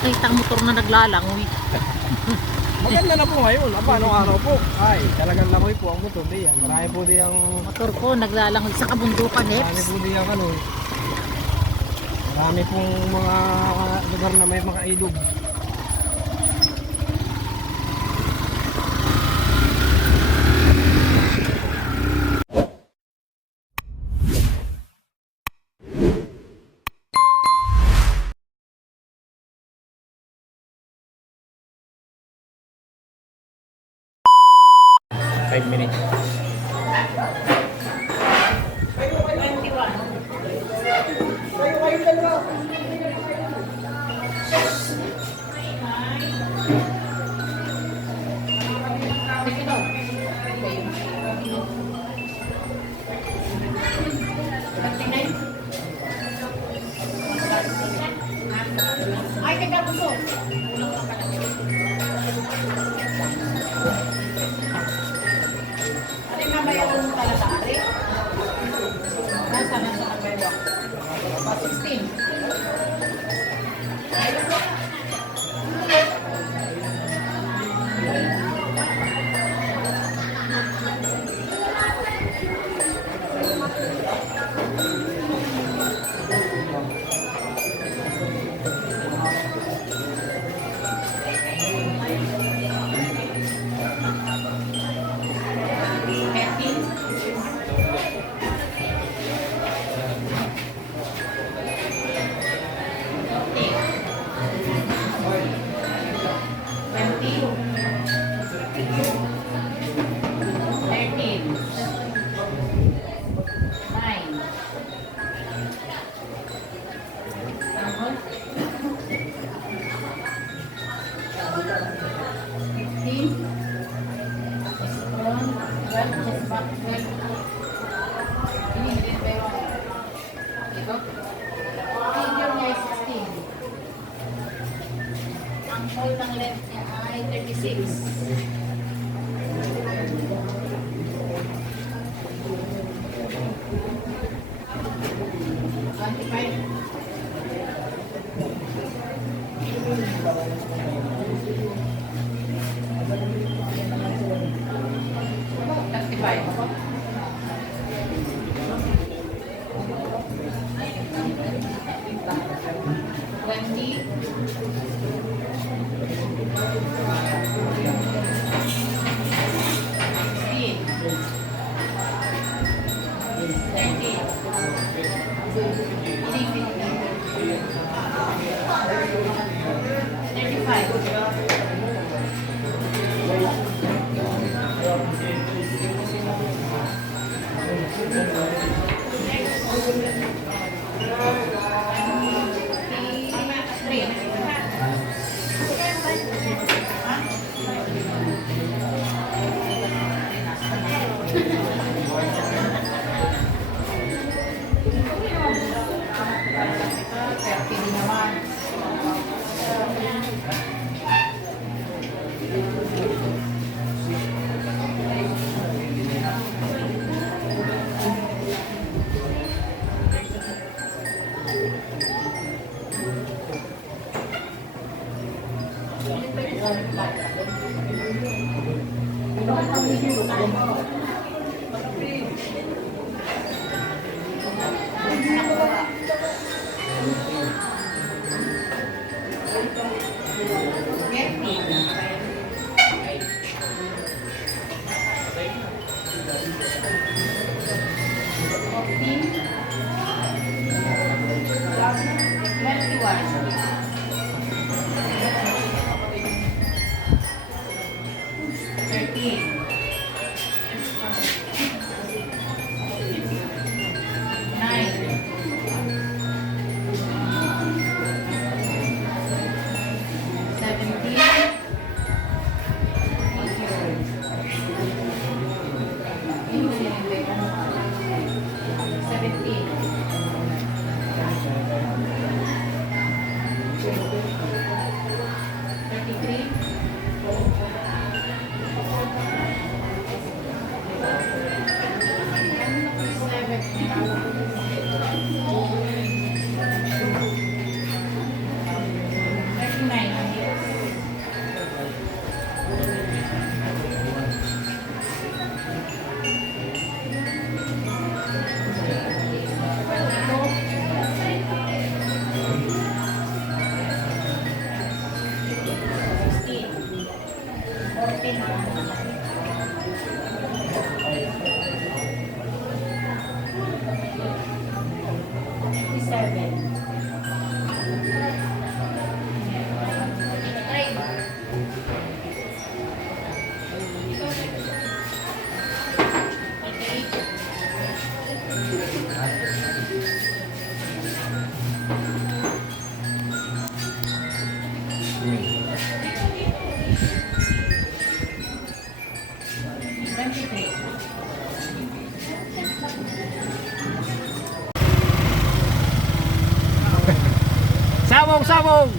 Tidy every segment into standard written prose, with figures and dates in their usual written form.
nakakita ang motor na naglalangoy. Maganda na po ngayon. Aba, anong araw po? Ay, talagang langoy po ang motor. Diyan. Marami po diyang... Motor ko naglalangoy sa kabundukan, Marami Heps. po diyang ano. Marami pong mga lugar na may mga ilog. Five minutes. Ay, teka po. Ano yung nabayaran mo talaga, Ari? Nasa nagbaywa? 16. Ang whole ng length niya ay 36. 23. Sabong, sabong!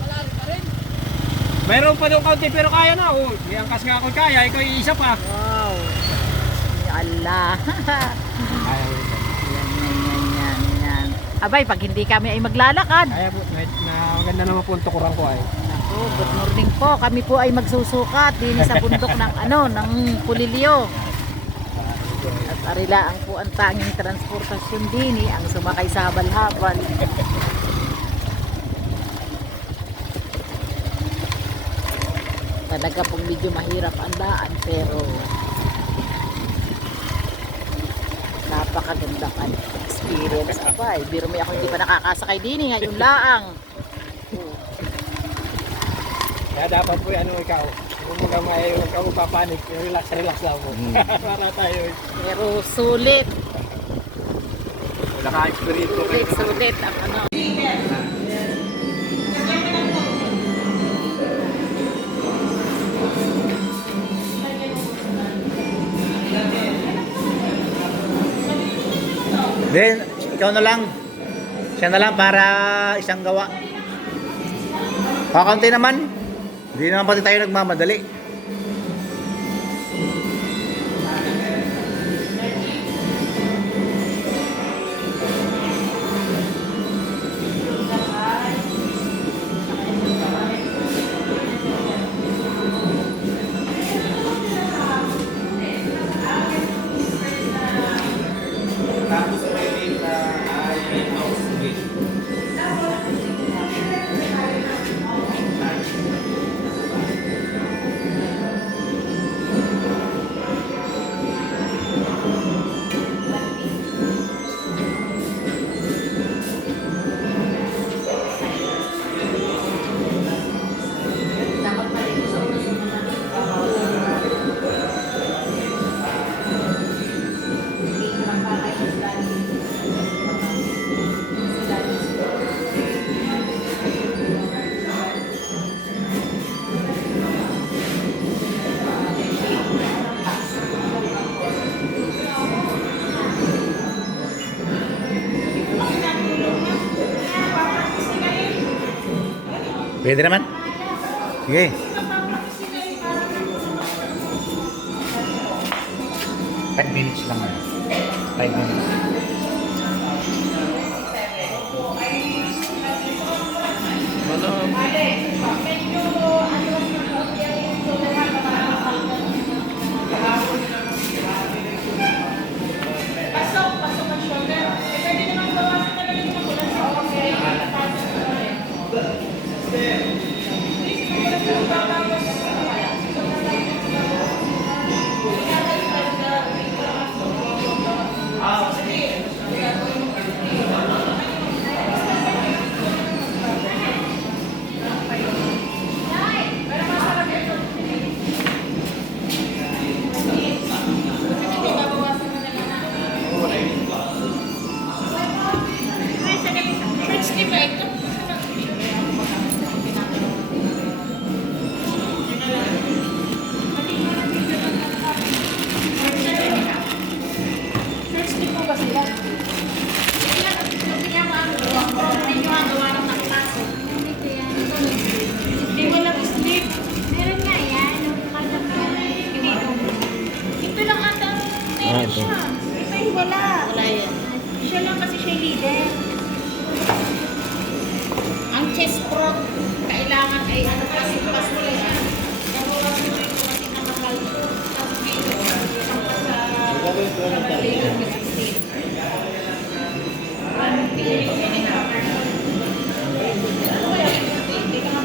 Mayroon pa doon kaunti pero kaya na. Oh, iangkas nga ako kaya, ikaw yung isa pa. Wow. Ya Allah. Kaya mo ito. Yan. Abay, pag hindi kami ay maglalakad. Kaya po, maganda naman po ang tukuran ko ay. Naku, good morning po. Kami po ay magsusukat din sa bundok ng ng Pulilio. At arilaan po ang tanging transportasyon din ang sumakay sa habal-habal. Talaga pong medyo mahirap ang daan pero napakagandang experience. Abay, biro mo ako hindi pa nakakasakay din ngayon laang. Oh. Kaya dapat po ano ikaw. Kung huwag ka mapapanik, relax lang po. Para tayo. Pero sulit. Wala ka-experience po kayo. Sulit ang ano. Then, ikaw na lang. Siya na lang para isang gawa. Kakaunti naman. Hindi naman pati tayo nagmamadali. Pwede naman. Sige. 5 minutes lang. 5 minutes. Ito. Ay, wala. Wala yan. Siya lang kasi siya leader. Ang chest pro, kailangan ay ano kasi pas mo lang yan. Nabawas mo ito kasi nakakal. Tapos dito, sa Balilang 16. Hindi ka nga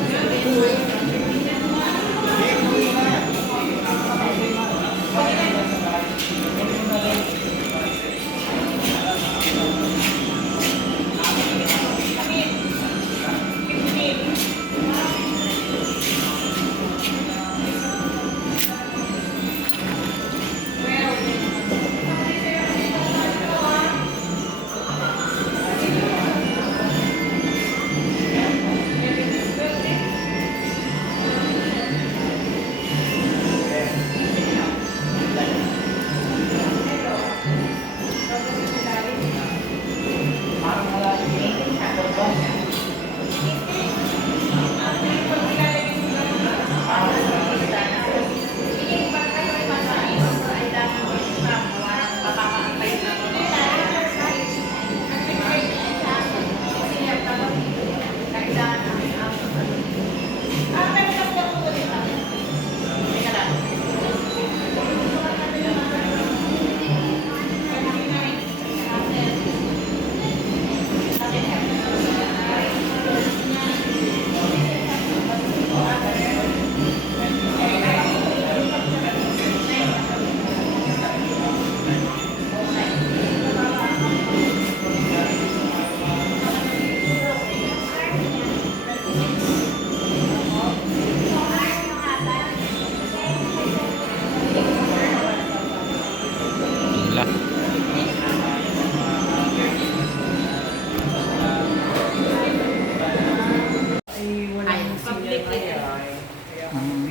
sila.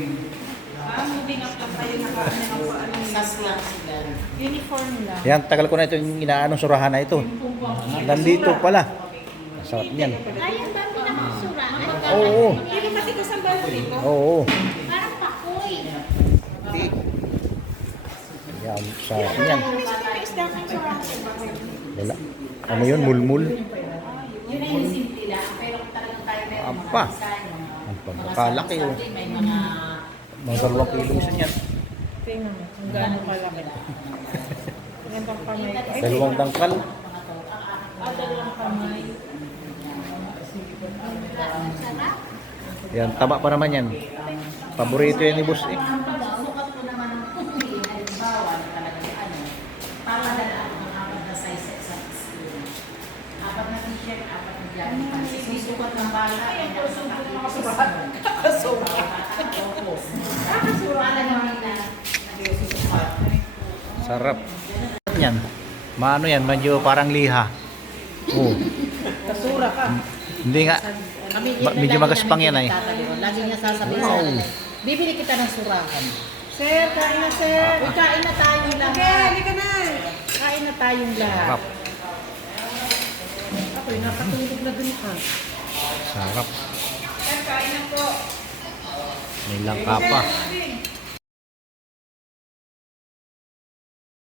Moving up lang tayo Sas lang sila. uniform lang. Yan, tagal ko na ito yung inaanong surahan na ito. Nandito pala. Masarap niyan. Ay, ang dami na sura. Oo. Hindi matigas ang balo dito. Oo. Parang pakoy. Yan, sarap niyan. May isda kang sura. Wala. Ano yun? Mulmul? Yun ay yung simple lang. Pero kung talagang tayo meron mga Apa. design, Ang pagkakalaki oh. may mga Mga 2 kilo isa niyan. Tingnan mo, kung gaano kalaki. Gandang kamay. Ay, 2 dangkal. dalawang kamay. Yan, taba pa naman yan. Paborito yan ni boss eh. sukat ko naman ng puti, halimbawa na talagang ano, papadala ako ng 4 na size sa school. 4 na t-shirt, 4 na jacket. Kasi may sukat ng bala, ay nakasura na naman na nagsusukat. Sarap. Yan. Maano yan, medyo parang liha. Oo. Kasura ka. Hindi nga. Medyo magaspang yan ay. Lagi niya sasabihin Wow. sa bibili kita ng surahan. Sir, kain na sir. Uy, kain na tayong lahat. Halika na. Kain na tayong lahat. Sarap. Ako'y nakatulog na dun ka. Sarap. Sir, kain na po. May langka pa.